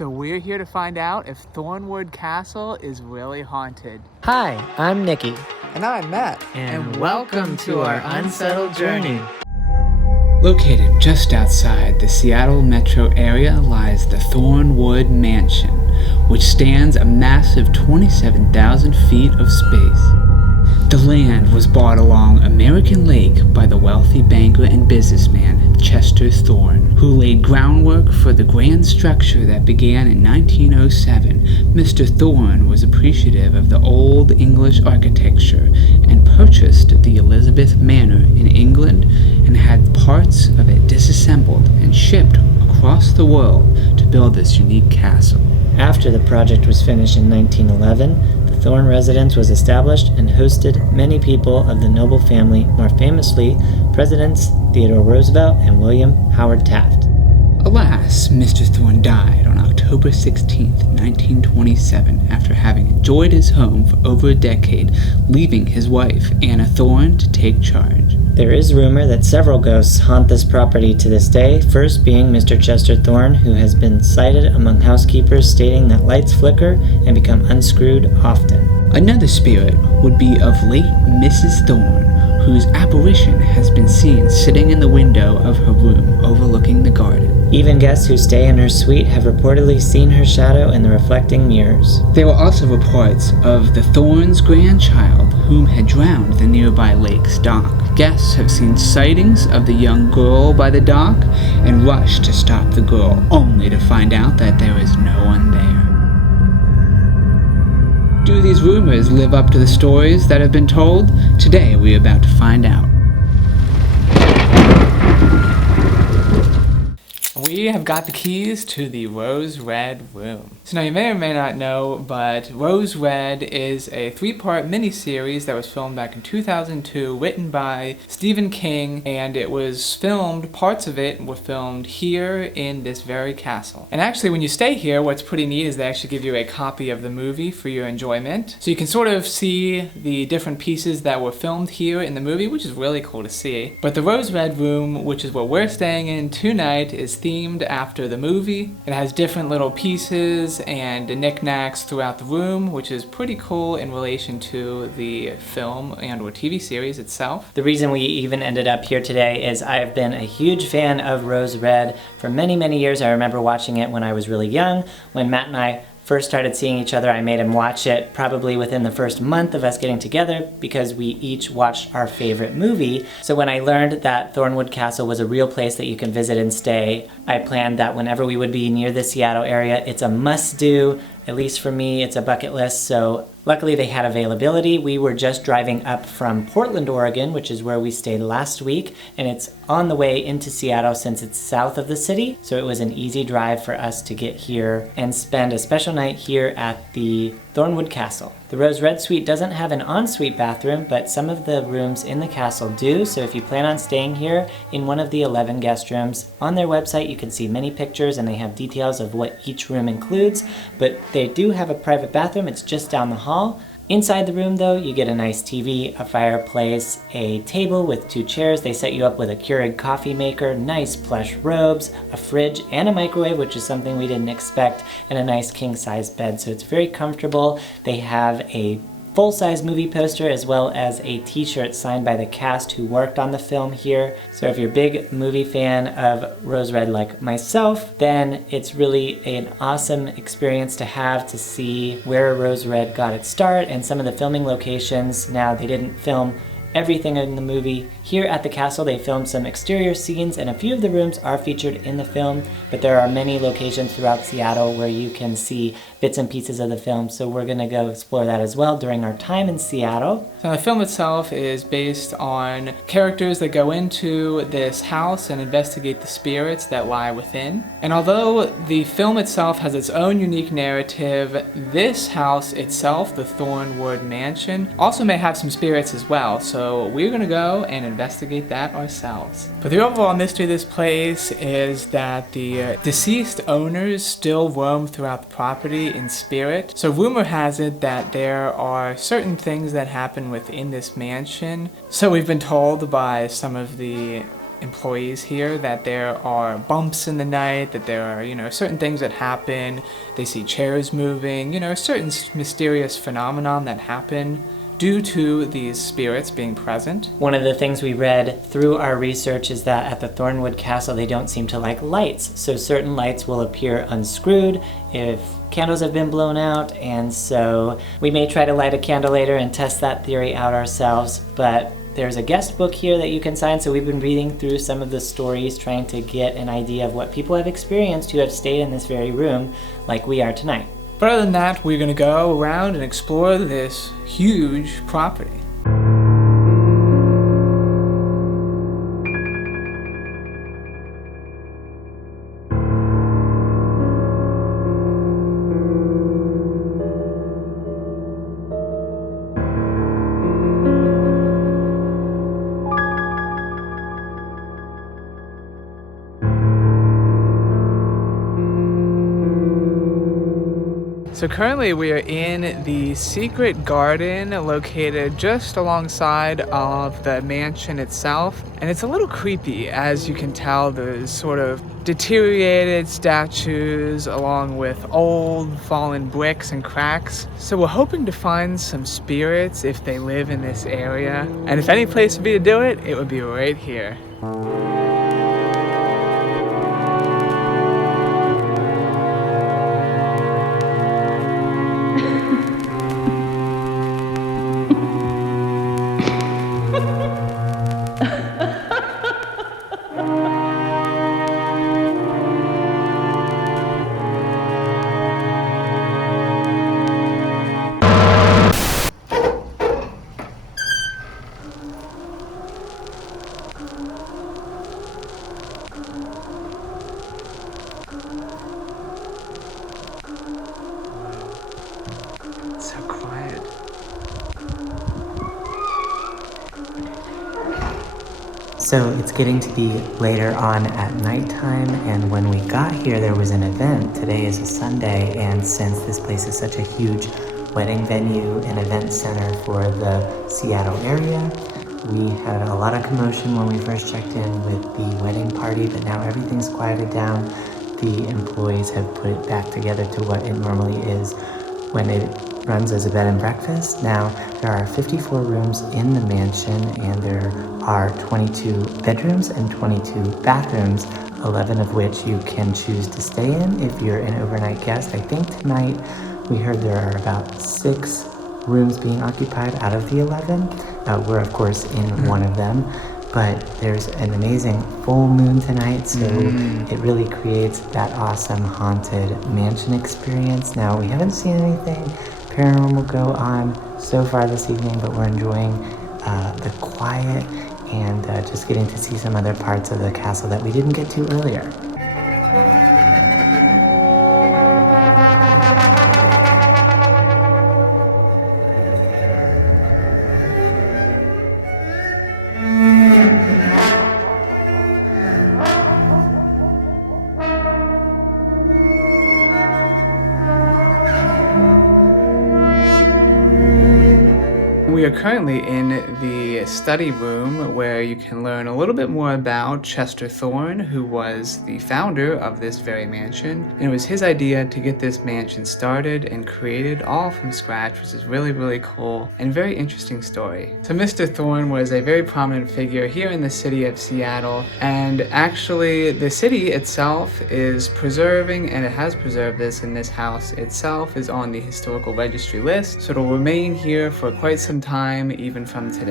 So we're here to find out if Thornewood Castle is really haunted. Hi, I'm Nikki. And I'm Matt. And welcome to our unsettled journey. Located just outside the Seattle metro area lies the Thornewood Mansion, which stands a massive 27,000 feet of space. The land was bought along American Lake by the wealthy banker and businessman Chester Thorne, who laid groundwork for the grand structure that began in 1907. Mr. Thorne was appreciative of the old English architecture and purchased the Elizabeth Manor in England and had parts of it disassembled and shipped across the world to build this unique castle. After the project was finished in 1911, the Thorne residence was established and hosted many people of the noble family, more famously Presidents Theodore Roosevelt and William Howard Taft. Alas, Mr. Thorne died on October 16, 1927, after having enjoyed his home for over a decade, leaving his wife, Anna Thorne, to take charge. There is rumor that several ghosts haunt this property to this day, first being Mr. Chester Thorne, who has been cited among housekeepers stating that lights flicker and become unscrewed often. Another spirit would be of late Mrs. Thorne, whose apparition has been seen sitting in the window of her room overlooking the garden. Even guests who stay in her suite have reportedly seen her shadow in the reflecting mirrors. There were also reports of the Thorne's grandchild, whom had drowned the nearby lake's dock. Guests have seen sightings of the young girl by the dock and rushed to stop the girl, only to find out that there is no one there. Do these rumors live up to the stories that have been told? Today we are about to find out. We have got the keys to the Rose Red Room. So now you may or may not know, but Rose Red is a 3-part miniseries that was filmed back in 2002, written by Stephen King, and it was filmed, parts of it were filmed here in this very castle. And actually when you stay here, what's pretty neat is they actually give you a copy of the movie for your enjoyment. So you can sort of see the different pieces that were filmed here in the movie, which is really cool to see. But the Rose Red Room, which is what we're staying in tonight, is themed after the movie. It has different little pieces and knickknacks throughout the room, which is pretty cool in relation to the film and or TV series itself. The reason we even ended up here today is I've been a huge fan of Rose Red for many, many years. I remember watching it when I was really young. When Matt and I first started seeing each other, I made him watch it probably within the first month of us getting together because we each watched our favorite movie. So when I learned that Thornewood Castle was a real place that you can visit and stay, I planned that whenever we would be near the Seattle area, it's a must-do. At least for me, it's a bucket list. So luckily they had availability. We were just driving up from Portland, Oregon, which is where we stayed last week, and it's on the way into Seattle since it's south of the city. So it was an easy drive for us to get here and spend a special night here at the Thornewood Castle. The Rose Red Suite doesn't have an ensuite bathroom, but some of the rooms in the castle do. So if you plan on staying here in one of the 11 guest rooms, on their website you can see many pictures and they have details of what each room includes, but they do have a private bathroom. It's just down the hall. Inside the room though, you get a nice TV, a fireplace, a table with 2 chairs. They set you up with a Keurig coffee maker, nice plush robes, a fridge, and a microwave, which is something we didn't expect, and a nice king-size bed. So it's very comfortable. They have a full-size movie poster as well as a t-shirt signed by the cast who worked on the film here. So if you're a big movie fan of Rose Red like myself, then it's really an awesome experience to have to see where Rose Red got its start and some of the filming locations. Now, they didn't film everything in the movie. Here at the castle, they filmed some exterior scenes and a few of the rooms are featured in the film, but there are many locations throughout Seattle where you can see bits and pieces of the film, so we're gonna go explore that as well during our time in Seattle. So the film itself is based on characters that go into this house and investigate the spirits that lie within. And although the film itself has its own unique narrative, this house itself, the Thornewood Mansion, also may have some spirits as well. So we're gonna go and investigate that ourselves. But the overall mystery of this place is that the deceased owners still roam throughout the property in spirit. So rumor has it that there are certain things that happen within this mansion. So we've been told by some of the employees here that there are bumps in the night, that there are, certain things that happen. They see chairs moving, certain mysterious phenomenon that happen due to these spirits being present. One of the things we read through our research is that at the Thornewood Castle they don't seem to like lights, so certain lights will appear unscrewed if candles have been blown out, and so we may try to light a candle later and test that theory out ourselves, but there's a guest book here that you can sign, so we've been reading through some of the stories trying to get an idea of what people have experienced who have stayed in this very room like we are tonight. But other than that, we're going to go around and explore this huge property. So currently we are in the secret garden located just alongside of the mansion itself. And it's a little creepy, as you can tell. There's sort of deteriorated statues along with old fallen bricks and cracks. So we're hoping to find some spirits if they live in this area. And if any place would be to do it, it would be right here. So quiet. So it's getting to be later on at nighttime, and when we got here there was an event. Today is a Sunday, and since this place is such a huge wedding venue and event center for the Seattle area, we had a lot of commotion when we first checked in with the wedding party, but now everything's quieted down. The employees have put it back together to what it normally is when it runs as a bed and breakfast. Now, there are 54 rooms in the mansion, and there are 22 bedrooms and 22 bathrooms, 11 of which you can choose to stay in if you're an overnight guest. I think tonight we heard there are about 6 rooms being occupied out of the 11. We're, of course, in one of them. But there's an amazing full moon tonight, so it really creates that awesome haunted mansion experience. Now, we haven't seen anything paranormal go on so far this evening, but we're enjoying the quiet and just getting to see some other parts of the castle that we didn't get to earlier. We are currently in the study room where you can learn a little bit more about Chester Thorne, who was the founder of this very mansion. And it was his idea to get this mansion started and created all from scratch, which is really, really cool and very interesting story. So Mr. Thorne was a very prominent figure here in the city of Seattle, and actually the city itself is preserving, and it has preserved this, and this house itself is on the historical registry list, so it'll remain here for quite some time, even from today.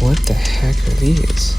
What the heck are these?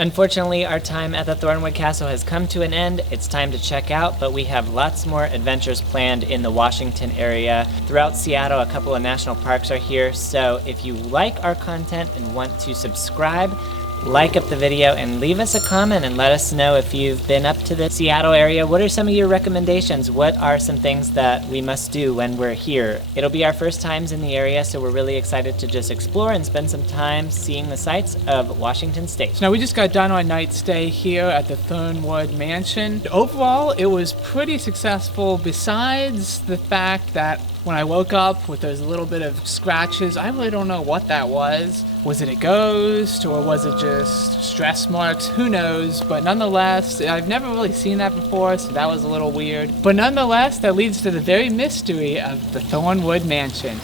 Unfortunately, our time at the Thornewood Castle has come to an end. It's time to check out, but we have lots more adventures planned in the Washington area. Throughout Seattle, a couple of national parks are here, so if you like our content and want to subscribe, like up the video and leave us a comment and let us know if you've been up to the Seattle area. What are some of your recommendations? What are some things that we must do when we're here? It'll be our first times in the area, so we're really excited to just explore and spend some time seeing the sights of Washington State. So now we just got done our night stay here at the Thornewood Mansion. Overall, it was pretty successful besides the fact that when I woke up with those little bit of scratches, I really don't know what that was. Was it a ghost or was it just stress marks? Who knows? But nonetheless, I've never really seen that before, so that was a little weird. But nonetheless, that leads to the very mystery of the Thornewood Mansion.